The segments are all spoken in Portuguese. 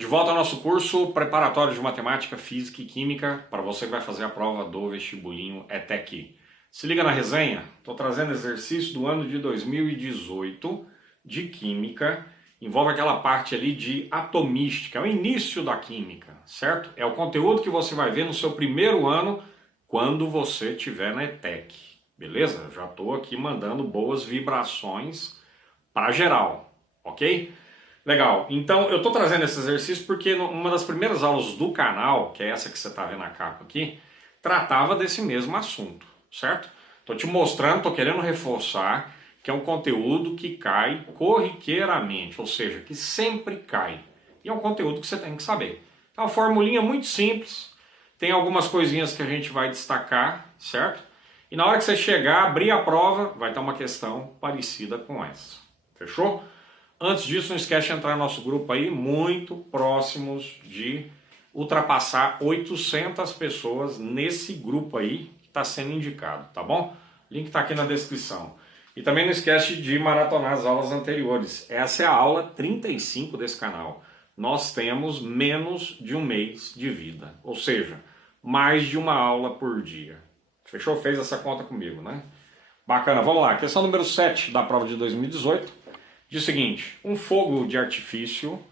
De volta ao nosso curso preparatório de Matemática, Física e Química para você que vai fazer a prova do vestibulinho ETEC. Se liga na resenha, estou trazendo exercício do ano de 2018 de Química, envolve aquela parte ali de atomística, é o início da Química, certo? É o conteúdo que você vai ver no seu primeiro ano quando você estiver na ETEC, beleza? Já estou aqui mandando boas vibrações para geral, ok? Legal, então eu estou trazendo esse exercício porque uma das primeiras aulas do canal, que é essa que você está vendo na capa aqui, tratava desse mesmo assunto, certo? Estou te mostrando, estou querendo reforçar que é um conteúdo que cai corriqueiramente, ou seja, que sempre cai. E é um conteúdo que você tem que saber. É uma formulinha muito simples, tem algumas coisinhas que a gente vai destacar, certo? E na hora que você chegar, abrir a prova, vai ter uma questão parecida com essa. Fechou? Antes disso, não esquece de entrar no nosso grupo aí, muito próximos de ultrapassar 800 pessoas nesse grupo aí que está sendo indicado, tá bom? O link está aqui na descrição. E também não esquece de maratonar as aulas anteriores. Essa é a aula 35 desse canal. Nós temos menos de um mês de vida, ou seja, mais de uma aula por dia. Fechou? Fez essa conta comigo, né? Bacana, vamos lá. Questão número 7 da prova de 2018. Diz o seguinte, um fogo de artifício,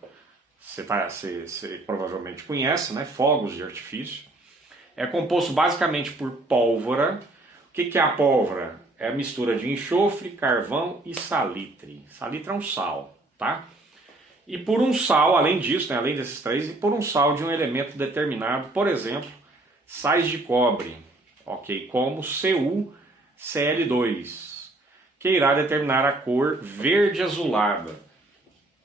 você provavelmente conhece, né? Fogos de artifício, é composto basicamente por pólvora. O que é a pólvora? É a mistura de enxofre, carvão e salitre. Salitre é um sal, tá? E por um sal, além disso, né? Além desses três, e por um sal de um elemento determinado, por exemplo, sais de cobre, ok? Como CuCl2. Que irá determinar a cor verde azulada.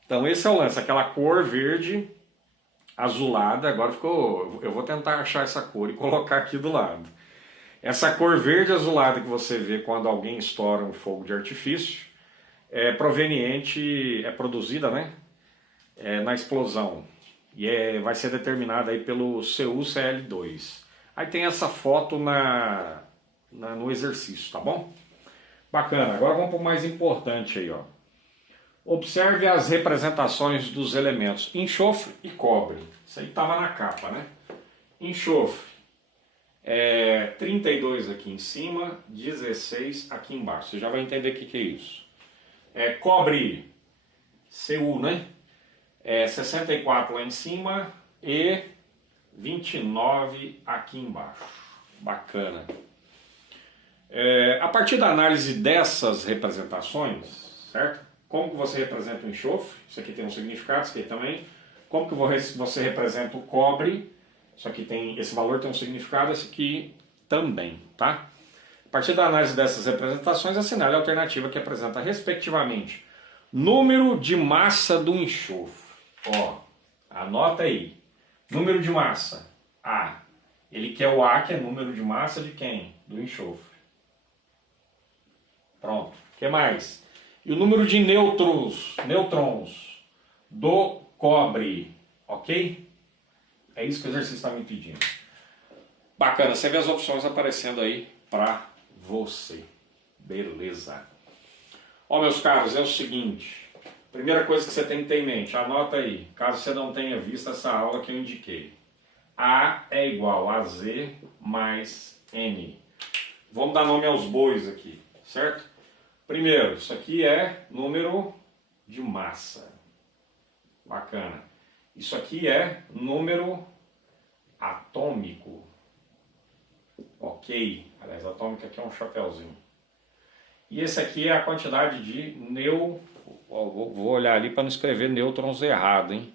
Então esse é o lance, aquela cor verde azulada, agora ficou, eu vou tentar achar essa cor e colocar aqui do lado. Essa cor verde azulada que você vê quando alguém estoura um fogo de artifício, é proveniente, é produzida, né, na explosão, e vai ser determinada aí pelo CuCl2. Aí tem essa foto no exercício, tá bom? Bacana, agora vamos para o mais importante aí, ó. Observe as representações dos elementos enxofre e cobre. Isso aí estava na capa, né? Enxofre, 32 aqui em cima, 16 aqui embaixo. Você já vai entender o que é isso. Cobre, Cu, né? 64 lá em cima e 29 aqui embaixo. Bacana. A partir da análise dessas representações, certo? Como que você representa o enxofre? Isso aqui tem um significado, isso aqui também. Como que você representa o cobre? Isso aqui tem, esse valor tem um significado, esse aqui também, tá? A partir da análise dessas representações, assinale a alternativa que apresenta, respectivamente, número de massa do enxofre. Ó, anota aí. Número de massa, A. Ele quer o A, que é número de massa de quem? Do enxofre. Pronto. O que mais? E o número de nêutrons do cobre, ok? É isso que o exercício está me pedindo. Bacana, você vê as opções aparecendo aí para você. Beleza. Ó, meus caros, é o seguinte. Primeira coisa que você tem que ter em mente, anota aí, caso você não tenha visto essa aula que eu indiquei. A é igual a Z mais N. Vamos dar nome aos bois aqui, certo? Primeiro, isso aqui é número de massa. Bacana. Isso aqui é número atômico. Ok. Aliás, atômico aqui é um chapeuzinho. E esse aqui é a quantidade de vou olhar ali para não escrever nêutrons errado, hein?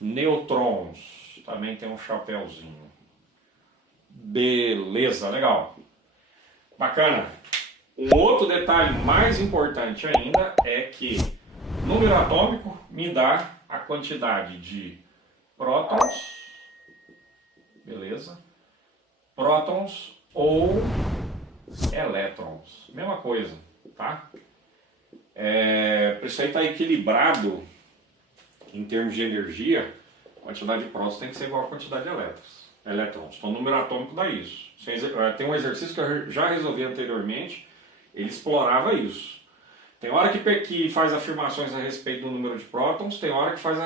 Nêutrons. Também tem um chapeuzinho. Beleza, legal. Bacana. Um outro detalhe mais importante ainda é que número atômico me dá a quantidade de prótons, beleza? Prótons ou elétrons, mesma coisa, tá? Por isso aí está equilibrado em termos de energia, a quantidade de prótons tem que ser igual à quantidade de elétrons. Então o número atômico dá isso. Tem um exercício que eu já resolvi anteriormente, ele explorava isso. Tem hora que faz afirmações a respeito do número de prótons, tem hora que faz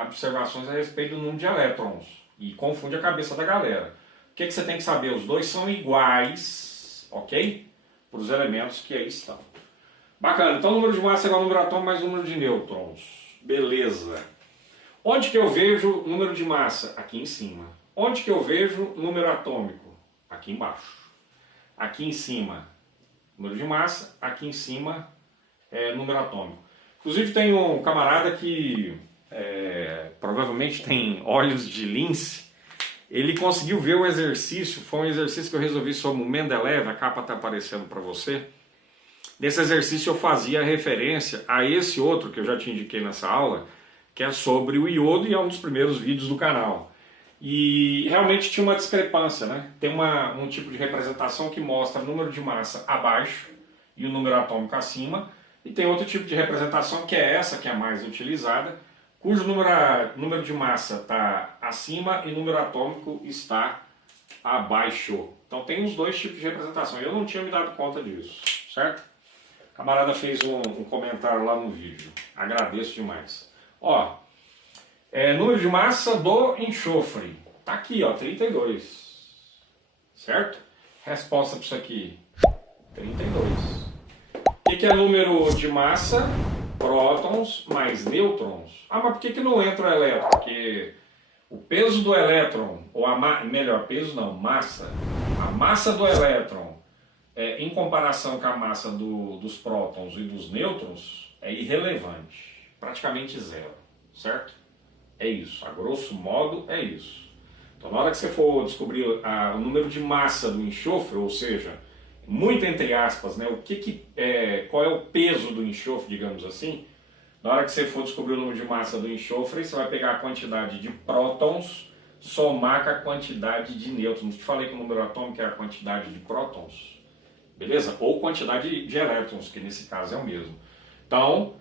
observações a respeito do número de elétrons. E confunde a cabeça da galera. O que você tem que saber? Os dois são iguais, ok? Para os elementos que aí estão. Bacana, então o número de massa é igual ao número atômico mais o número de nêutrons. Beleza. Onde que eu vejo número de massa? Aqui em cima. Onde que eu vejo número atômico? Aqui embaixo. Aqui em cima, número de massa. Aqui em cima, número atômico. Inclusive tem um camarada que provavelmente tem olhos de lince. Ele conseguiu ver o exercício. Foi um exercício que eu resolvi sobre o Mendeleev. A capa está aparecendo para você. Nesse exercício eu fazia referência a esse outro que eu já te indiquei nessa aula, que é sobre o iodo e é um dos primeiros vídeos do canal. E realmente tinha uma discrepância, né? Tem um tipo de representação que mostra o número de massa abaixo e o número atômico acima, e tem outro tipo de representação que é essa que é a mais utilizada, cujo número de massa está acima e o número atômico está abaixo. Então tem os dois tipos de representação. Eu não tinha me dado conta disso, certo? O camarada fez um comentário lá no vídeo. Agradeço demais. Ó, número de massa do enxofre. Tá aqui, ó, 32. Certo? Resposta para isso aqui. 32. O que é número de massa? Prótons mais nêutrons. Ah, mas por que não entra o elétron? Porque o peso do elétron, ou melhor, peso não, massa. A massa do elétron, em comparação com a massa dos prótons e dos nêutrons, é irrelevante. Praticamente zero, certo? É isso, a grosso modo é isso. Então na hora que você for descobrir o número de massa do enxofre, ou seja, muito entre aspas, né, qual é o peso do enxofre, digamos assim, na hora que você for descobrir o número de massa do enxofre, você vai pegar a quantidade de prótons, somar com a quantidade de nêutrons. Te falei que o número atômico é a quantidade de prótons, beleza? Ou quantidade de elétrons, que nesse caso é o mesmo. Então,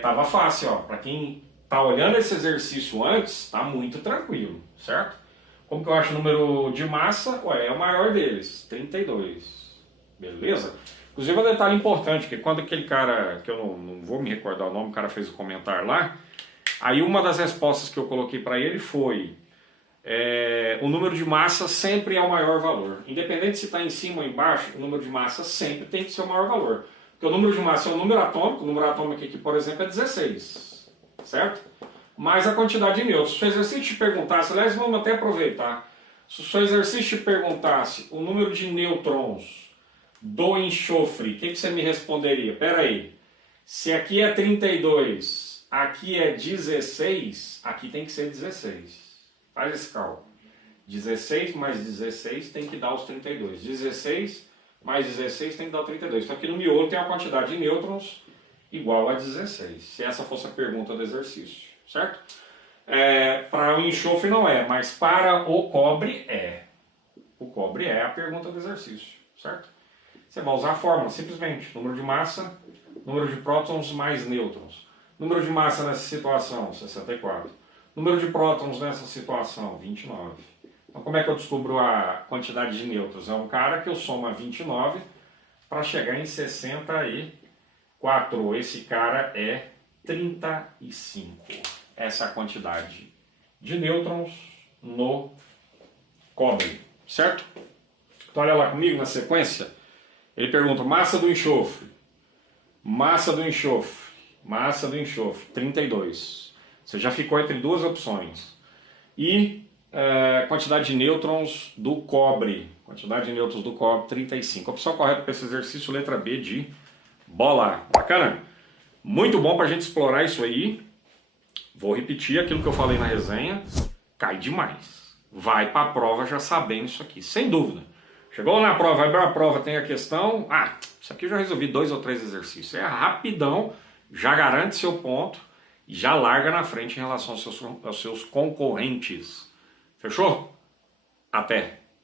tava fácil, ó. Para quem tá olhando esse exercício antes, tá muito tranquilo, certo? Como que eu acho o número de massa? É o maior deles, 32. Beleza? Inclusive um detalhe importante, que quando aquele cara, que eu não vou me recordar o nome, o cara fez o comentário lá, aí uma das respostas que eu coloquei para ele foi o número de massa sempre é o maior valor. Independente se está em cima ou embaixo, o número de massa sempre tem que ser o maior valor. Porque o número de massa é um número atômico, o número atômico aqui, por exemplo, é 16, certo? Mais a quantidade de nêutrons. Se o seu exercício te perguntasse, aliás, vamos até aproveitar, se o seu exercício te perguntasse o número de nêutrons do enxofre, o que você me responderia? Pera aí, se aqui é 32, aqui é 16, aqui tem que ser 16. Faz esse cálculo. 16 mais 16 tem que dar os 32. 16 mais 16 tem que dar o 32. Então aqui no miolo tem a quantidade de nêutrons igual a 16. Se essa fosse a pergunta do exercício, certo? Para o enxofre não é, mas para o cobre é. O cobre é a pergunta do exercício, certo? Você vai usar a fórmula, simplesmente. Número de massa, número de prótons mais nêutrons. Número de massa nessa situação, 64. Número de prótons nessa situação, 29. Então como é que eu descubro a quantidade de nêutrons? É um cara que eu somo a 29 para chegar em 64. Esse cara é 35. Essa é a quantidade de nêutrons no cobre, certo? Então olha lá comigo na sequência. Ele pergunta massa do enxofre. Massa do enxofre. Massa do enxofre, 32. Você já ficou entre duas opções. E quantidade de nêutrons do cobre. Quantidade de nêutrons do cobre, 35. A opção correta para esse exercício, letra B de bola. Bacana? Muito bom para a gente explorar isso aí. Vou repetir aquilo que eu falei na resenha. Cai demais. Vai para a prova já sabendo isso aqui, sem dúvida. Chegou na prova, vai para a prova, tem a questão. Isso aqui eu já resolvi 2 ou 3 exercícios. É rapidão, já garante seu ponto e já larga na frente em relação aos seus concorrentes. Fechou? Até!